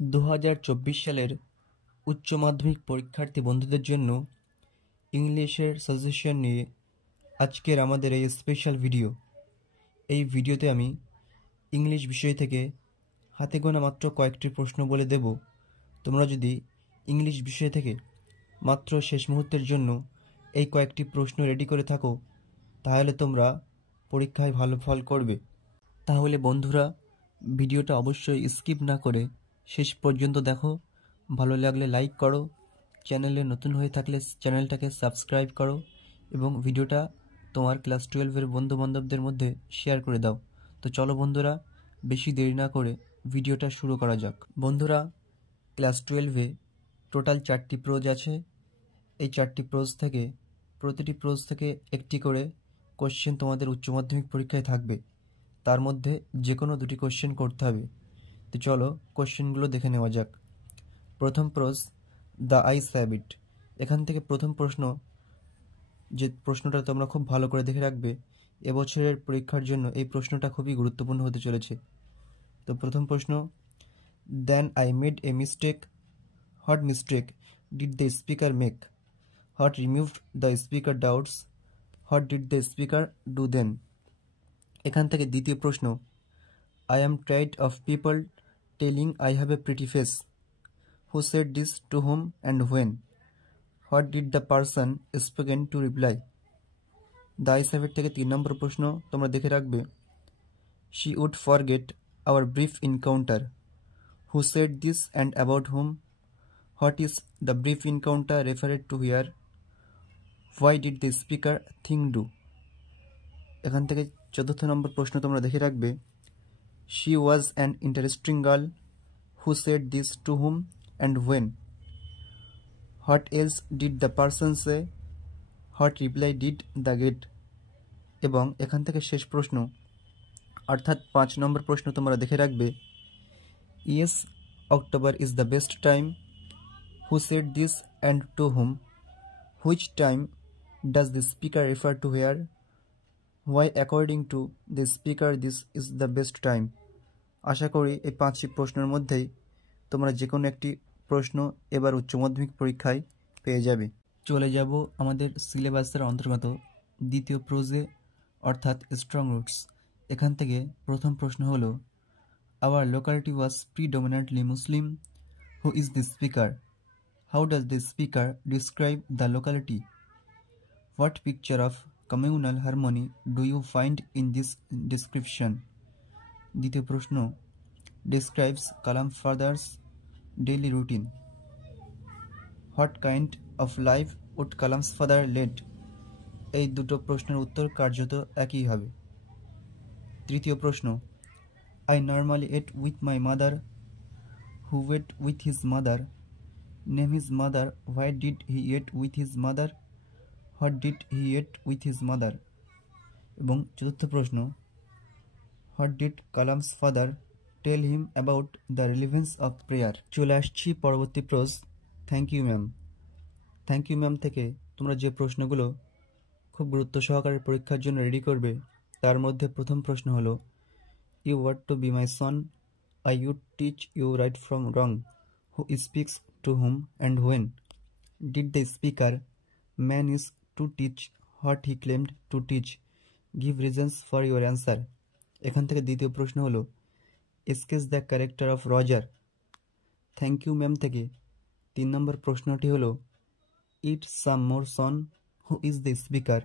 2024 সালের উচ্চ মাধ্যমিক পরীক্ষার্থী বন্ধুদের জন্য ইংলিশের সাজেশন নিয়ে আজকের আমাদের এই স্পেশাল ভিডিও। এই ভিডিওতে আমি ইংলিশ বিষয় থেকে হাতে গোনা মাত্র কয়েকটি প্রশ্ন বলে দেব। তোমরা যদি ইংলিশ বিষয় থেকে মাত্র শেষ মুহূর্তের জন্য এই কয়েকটি প্রশ্ন রেডি করে থাকো, তাহলে তোমরা পরীক্ষায় ভালো ফল করবে। তাহলে বন্ধুরা, ভিডিওটা অবশ্যই স্কিপ না করে শেষ পর্যন্ত দেখো। ভালো লাগলে লাইক করো, চ্যানেলে নতুন হয়ে থাকলে চ্যানেলটাকে সাবস্ক্রাইব করো এবং ভিডিওটা তোমার ক্লাস 12-এর বন্ধুবান্ধবদের মধ্যে শেয়ার করে দাও। তো চলো বন্ধুরা, বেশি দেরি না করে ভিডিওটা শুরু করা যাক। বন্ধুরা, ক্লাস 12-এ টোটাল 4টি প্রোজ আছে। এই 4টি প্রোজ থেকে প্রতিটি প্রোজ থেকে একটি করে কোশ্চেন তোমাদের উচ্চ মাধ্যমিক পরীক্ষায় থাকবে। তার মধ্যে যে কোনো দুটি কোশ্চেন করতে হবে। তো চলো কোশ্চেনগুলো দেখে নেওয়া যাক। প্রথম প্রোজ, দ্য আইস হ্যাবিট। এখান থেকে প্রথম প্রশ্ন, যে প্রশ্নটা তোমরা খুব ভালো করে দেখে রাখবে, এবছরের পরীক্ষার জন্য এই প্রশ্নটা খুবই গুরুত্বপূর্ণ হতে চলেছে। তো প্রথম প্রশ্ন, then I made a mistake. What mistake did the speaker make? What removed the speaker doubts? What did the speaker do then? এখান থেকে দ্বিতীয় প্রশ্ন, I am tired of people telling I have a pretty face. Who said this to whom and when? What did the person spoken to reply? The ice habit থেকে 3 নম্বর প্রশ্ন তোমরা দেখে রাখবে, She would forget our brief encounter. Who said this and about whom? What is the brief encounter referred to here? Why did the speaker think do? এখান থেকে 4th নম্বর প্রশ্ন তোমরা দেখে রাখবে, She was an interesting girl. Who said this to whom and when? What else did the person say? What reply did the get? এবং এখান থেকে শেষ প্রশ্ন অর্থাৎ 5 নম্বর প্রশ্ন তোমরা দেখে রাখবে, Yes, October is the best time. Who said this and to whom? Which time does the speaker refer to here? Why according to the speaker this is the best time? আশা করি এই 5টি প্রশ্নের মধ্যেই তোমরা যে কোনো একটি প্রশ্ন এবার উচ্চ মাধ্যমিক পরীক্ষায় পেয়ে যাবে। চলে যাব আমাদের সিলেবাসের অন্তর্গত দ্বিতীয় প্রোজে অর্থাৎ স্ট্রং রুটস। এখান থেকে প্রথম প্রশ্ন হলো, our locality was predominantly Muslim. Who is the speaker? How does the speaker describe the locality? What picture of communal harmony do you find in this description? দ্বিতীয় প্রশ্ন, describes Kalam father's daily routine. What kind of life would Kalam's father lead? এই দুটো প্রশ্নের উত্তর কার্যত একই হবে। তৃতীয় প্রশ্ন, I normally ate with my mother. Who ate with his mother? Name his mother. Why did he eat with his mother? What did he eat with his mother? এবং চতুর্থ প্রশ্ন, What did Kalam's father tell him about the relevance of prayer? চলে আসছি পরবর্তী প্রশ্ন, thank you ma'am. Thank you ma'am থেকে তোমরা যে প্রশ্নগুলো খুব গুরুত্ব সহকারে পরীক্ষার জন্য রেডি করবে, তার মধ্যে প্রথম প্রশ্ন হলো, you want to be my son. I would teach you right from wrong. Who speaks to whom and when? Did the speaker man is to teach what he claimed to teach? Give reasons for your answer. এখান থেকে দ্বিতীয় প্রশ্ন হলো, sketch the character of Roger. Thank you ma'am থেকে 3 নম্বর প্রশ্নটি হলো, eat some more son. Who is the speaker?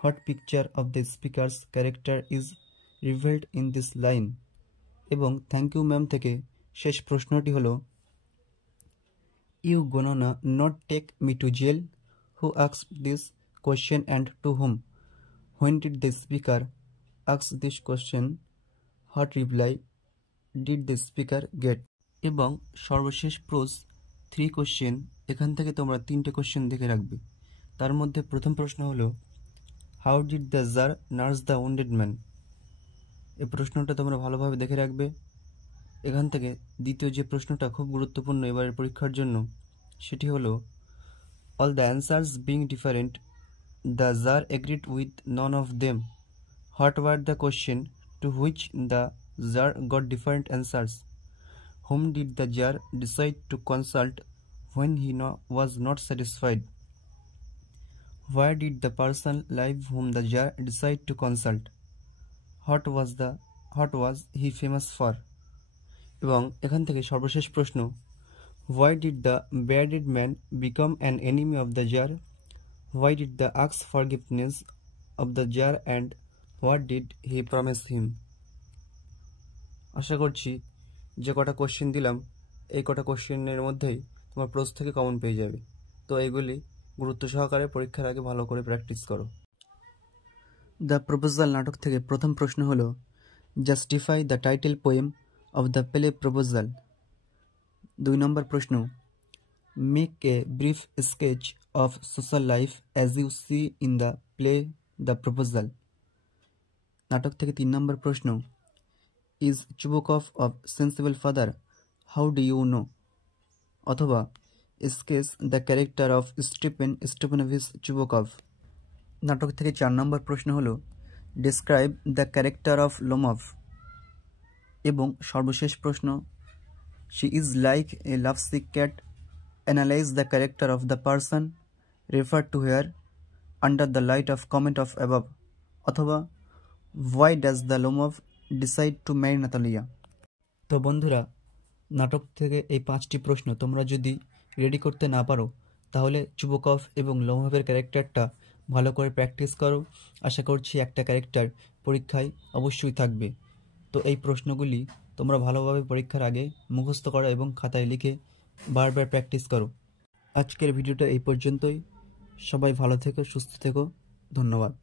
What picture of the speakers character is revealed in this line? এবং থ্যাংক ইউ ম্যাম থেকে শেষ প্রশ্নটি হলো, you gonna not take me to jail. Who asked this question and to whom? When did the speaker ask this question? What reply did the speaker get? এবং সর্বশেষ pros 3 question. এখান থেকে তোমরা 3টে কোশ্চেন দেখে রাখবে। তার মধ্যে প্রথম প্রশ্ন হলো, how did the tsar nurse the wounded man? এই প্রশ্নটা তোমরা ভালোভাবে দেখে রাখবে। এখান থেকে দ্বিতীয় যে প্রশ্নটা খুব গুরুত্বপূর্ণ এবারের পরীক্ষার জন্য, সেটি হলো, all the answers being different, the tsar agreed with none of them. What were the question to which the jar got different answers? whom did the jar decide to consult when he was not satisfied? Where did the person live whom the jar decided to consult? What was he famous for? এবং এখান থেকে সর্বশেষ প্রশ্ন, why did the bearded man become an enemy of the jar? Why did the ask forgiveness of the jar and what did he promise him? আশা করছি যে কটা question দিলাম এই কটা কোশ্চেনের মধ্যেই তোমার প্রশ্ন থেকে কমন পেয়ে যাবে। তো এগুলি গুরুত্ব সহকারে পরীক্ষার আগে ভালো করে প্র্যাকটিস করো। দ্য প্রপোজাল নাটক থেকে প্রথম প্রশ্ন হলো, justify the title poem of the play Proposal. 2 নম্বর প্রশ্ন, make a brief sketch of social life as you see in the play the Proposal. নাটক থেকে 3 নম্বর প্রশ্ন, is Chubukov of sensible father, how do you know? অথবা sketch the character of Stepanovich Chubukov. নাটক থেকে 4 নম্বর প্রশ্ন হলো, describe the character of Lomov. এবং সর্বশেষ প্রশ্ন, she is like a লাভসিক cat, analyse the character of the person refer to here under the light of comment of above. অথবা why does the Lomov decide to marry Natalia. তো বন্ধুরা, নাটক থেকে এই 5টি প্রশ্ন তোমরা যদি রেডি করতে না পারো তাহলে চুবুকভ এবং লোমভের ক্যারেক্টারটা ভালো করে প্র্যাকটিস করো। আশা করছি একটা ক্যারেক্টার পরীক্ষায় অবশ্যই থাকবে। তো এই প্রশ্নগুলি তোমরা ভালোভাবে পরীক্ষার আগে মুখস্থ করো এবং খাতায় লিখে বারবার প্র্যাকটিস করো। আজকের ভিডিওটা এই পর্যন্তই। সবাই ভালো থেকো, সুস্থ থেকো। ধন্যবাদ।